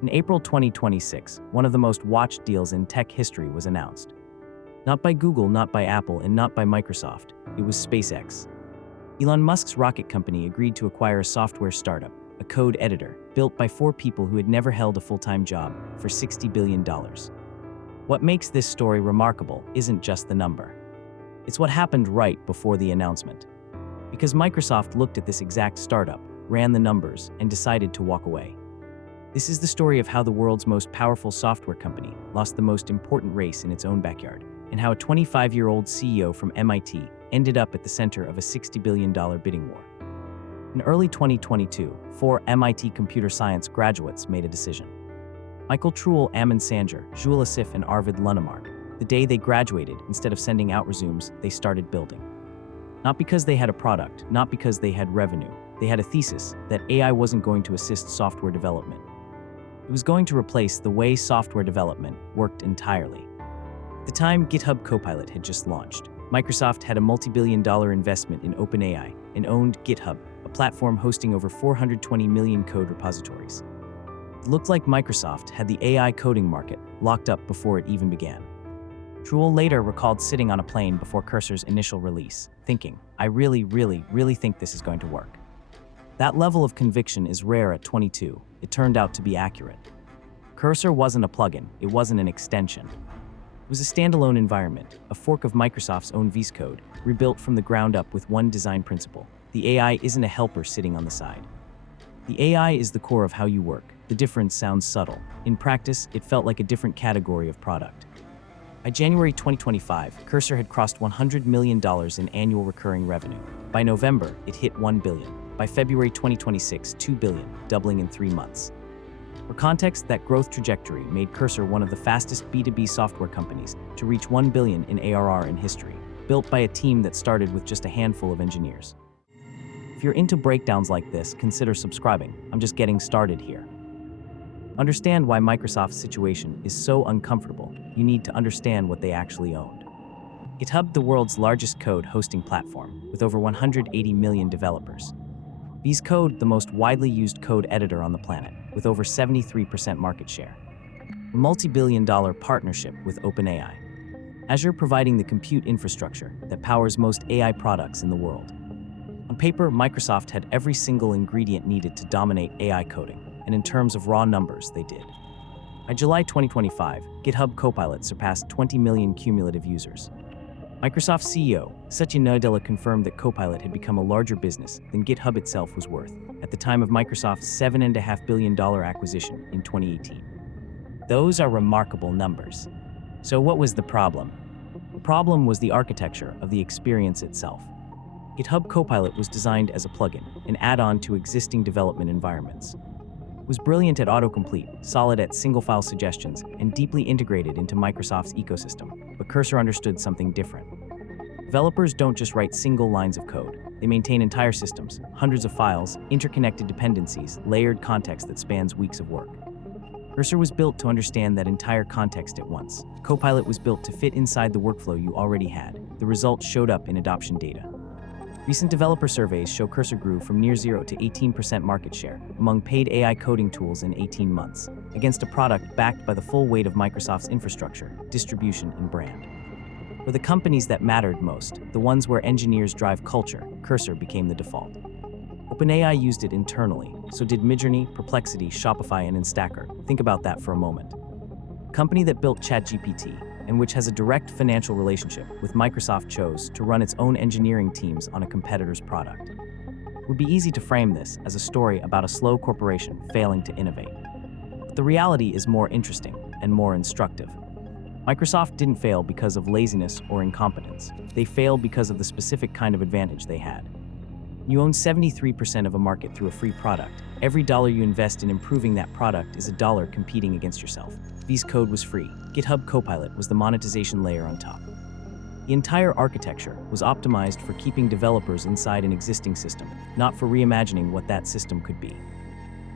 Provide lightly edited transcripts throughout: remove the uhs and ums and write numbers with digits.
In April 2026, one of the most watched deals in tech history was announced. Not by Google, not by Apple, and not by Microsoft. It was SpaceX. Elon Musk's rocket company agreed to acquire a software startup, a code editor, built by 4 people who had never held a full-time job, for $60 billion. What makes this story remarkable isn't just the number. It's what happened right before the announcement. Because Microsoft looked at this exact startup, ran the numbers, and decided to walk away. This is the story of how the world's most powerful software company lost the most important race in its own backyard, and how a 25-year-old CEO from MIT ended up at the center of a $60 billion bidding war. In early 2022, 4 MIT computer science graduates made a decision. Michael Truel, Amin Sanjar, Jules Asif, and Arvid Lunemark. The day they graduated, instead of sending out resumes, they started building. Not because they had a product, not because they had revenue. They had a thesis that AI wasn't going to assist software development. It was going to replace the way software development worked entirely. At the time, GitHub Copilot had just launched. Microsoft had a multi-billion-dollar investment in OpenAI and owned GitHub, a platform hosting over 420 million code repositories. It looked like Microsoft had the AI coding market locked up before it even began. Truel later recalled sitting on a plane before Cursor's initial release, thinking, "I really think this is going to work." That level of conviction is rare at 22. It turned out to be accurate. Cursor wasn't a plugin, it wasn't an extension. It was a standalone environment, a fork of Microsoft's own VS Code, rebuilt from the ground up with one design principle. The AI isn't a helper sitting on the side. The AI is the core of how you work. The difference sounds subtle. In practice, it felt like a different category of product. By January 2025, Cursor had crossed $100 million in annual recurring revenue. By November, it hit $1 billion. By February 2026, $2 billion, doubling in 3 months. For context, that growth trajectory made Cursor one of the fastest B2B software companies to reach $1 billion in ARR in history, built by a team that started with just a handful of engineers. If you're into breakdowns like this, consider subscribing. I'm just getting started here. Understand why Microsoft's situation is so uncomfortable. You need to understand what they actually owned. GitHub, the world's largest code hosting platform, with over 180 million developers. VS Code, the most widely used code editor on the planet, with over 73% market share. A multi-billion-dollar partnership with OpenAI. Azure providing the compute infrastructure that powers most AI products in the world. On paper, Microsoft had every single ingredient needed to dominate AI coding, and in terms of raw numbers, they did. By July 2025, GitHub Copilot surpassed 20 million cumulative users. Microsoft CEO Satya Nadella confirmed that Copilot had become a larger business than GitHub itself was worth at the time of Microsoft's $7.5 billion acquisition in 2018. Those are remarkable numbers. So what was the problem? The problem was the architecture of the experience itself. GitHub Copilot was designed as a plugin, an add-on to existing development environments. It was brilliant at autocomplete, solid at single-file suggestions, and deeply integrated into Microsoft's ecosystem. But Cursor understood something different. Developers don't just write single lines of code. They maintain entire systems, hundreds of files, interconnected dependencies, layered context that spans weeks of work. Cursor was built to understand that entire context at once. Copilot was built to fit inside the workflow you already had. The results showed up in adoption data. Recent developer surveys show Cursor grew from near zero to 18% market share among paid AI coding tools in 18 months, against a product backed by the full weight of Microsoft's infrastructure, distribution, and brand. For the companies that mattered most, the ones where engineers drive culture, Cursor became the default. OpenAI used it internally, so did Midjourney, Perplexity, Shopify, and Instacker. Think about that for a moment. A company that built ChatGPT, and which has a direct financial relationship with Microsoft, chose to run its own engineering teams on a competitor's product. It would be easy to frame this as a story about a slow corporation failing to innovate. But the reality is more interesting and more instructive. Microsoft didn't fail because of laziness or incompetence. They failed because of the specific kind of advantage they had. You own 73% of a market through a free product. Every dollar you invest in improving that product is a dollar competing against yourself. VS Code was free. GitHub Copilot was the monetization layer on top. The entire architecture was optimized for keeping developers inside an existing system, not for reimagining what that system could be.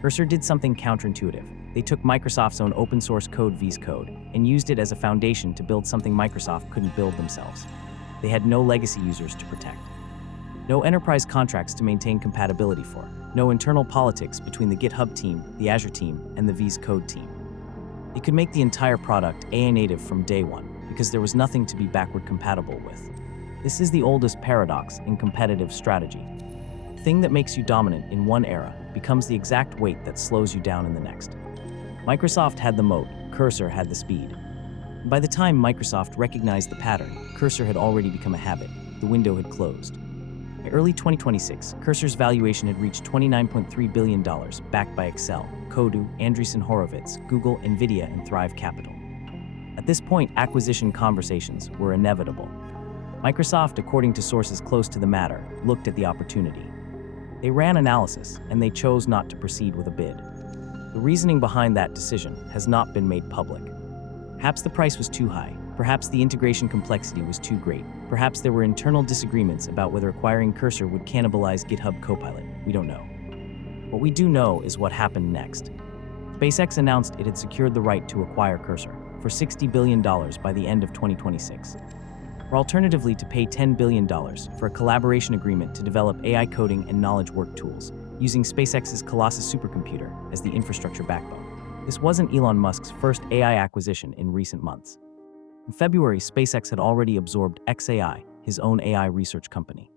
Cursor did something counterintuitive. They took Microsoft's own open source code, VS Code, and used it as a foundation to build something Microsoft couldn't build themselves. They had no legacy users to protect. No enterprise contracts to maintain compatibility for. no internal politics between the GitHub team, the Azure team, and the VS Code team. It could make the entire product AI native from day one because there was nothing to be backward compatible with. This is the oldest paradox in competitive strategy. The thing that makes you dominant in one era becomes the exact weight that slows you down in the next. Microsoft had the moat, Cursor had the speed. By the time Microsoft recognized the pattern, Cursor had already become a habit. The window had closed. By early 2026, Cursor's valuation had reached $29.3 billion, backed by Excel, Kodu, Andreessen Horowitz, Google, Nvidia, and Thrive Capital. At this point, acquisition conversations were inevitable. Microsoft, according to sources close to the matter, looked at the opportunity. They ran analysis, and they chose not to proceed with a bid. The reasoning behind that decision has not been made public. Perhaps the price was too high. Perhaps the integration complexity was too great. Perhaps there were internal disagreements about whether acquiring Cursor would cannibalize GitHub Copilot. We don't know. What we do know is what happened next. SpaceX announced it had secured the right to acquire Cursor for $60 billion by the end of 2026, or alternatively to pay $10 billion for a collaboration agreement to develop AI coding and knowledge work tools, using SpaceX's Colossus supercomputer as the infrastructure backbone. This wasn't Elon Musk's first AI acquisition in recent months. In February, SpaceX had already absorbed xAI, his own AI research company.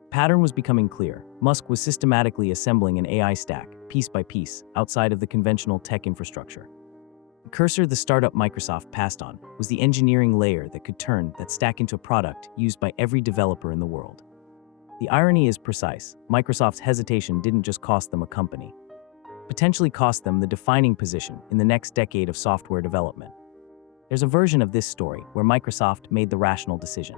The pattern was becoming clear. Musk was systematically assembling an AI stack, piece by piece, outside of the conventional tech infrastructure. Cursor, the startup Microsoft passed on, was the engineering layer that could turn that stack into a product used by every developer in the world. The irony is precise. Microsoft's hesitation didn't just cost them a company. It potentially cost them the defining position in the next decade of software development. There's a version of this story where Microsoft made the rational decision.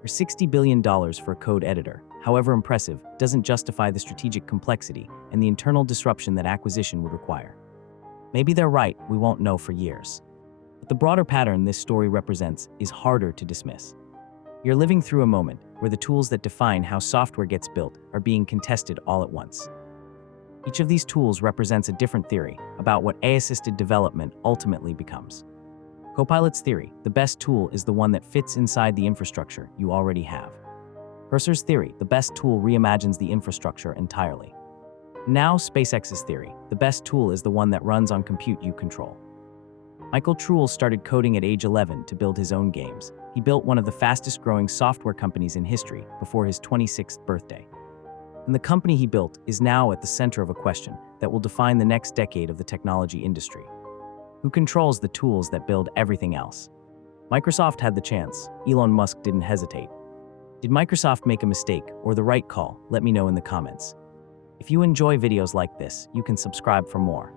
For $60 billion for a code editor, however impressive, doesn't justify the strategic complexity and the internal disruption that acquisition would require. Maybe they're right, we won't know for years. But the broader pattern this story represents is harder to dismiss. You're living through a moment where the tools that define how software gets built are being contested all at once. Each of these tools represents a different theory about what AI-assisted development ultimately becomes. Copilot's theory: the best tool is the one that fits inside the infrastructure you already have. Cursor's theory: the best tool reimagines the infrastructure entirely. Now SpaceX's theory: the best tool is the one that runs on compute you control. Michael Truel started coding at age 11 to build his own games. He built one of the fastest growing software companies in history before his 26th birthday. And the company he built is now at the center of a question that will define the next decade of the technology industry. Who controls the tools that build everything else? Microsoft had the chance. Elon Musk didn't hesitate. Did Microsoft make a mistake or the right call? Let me know in the comments. If you enjoy videos like this, you can subscribe for more.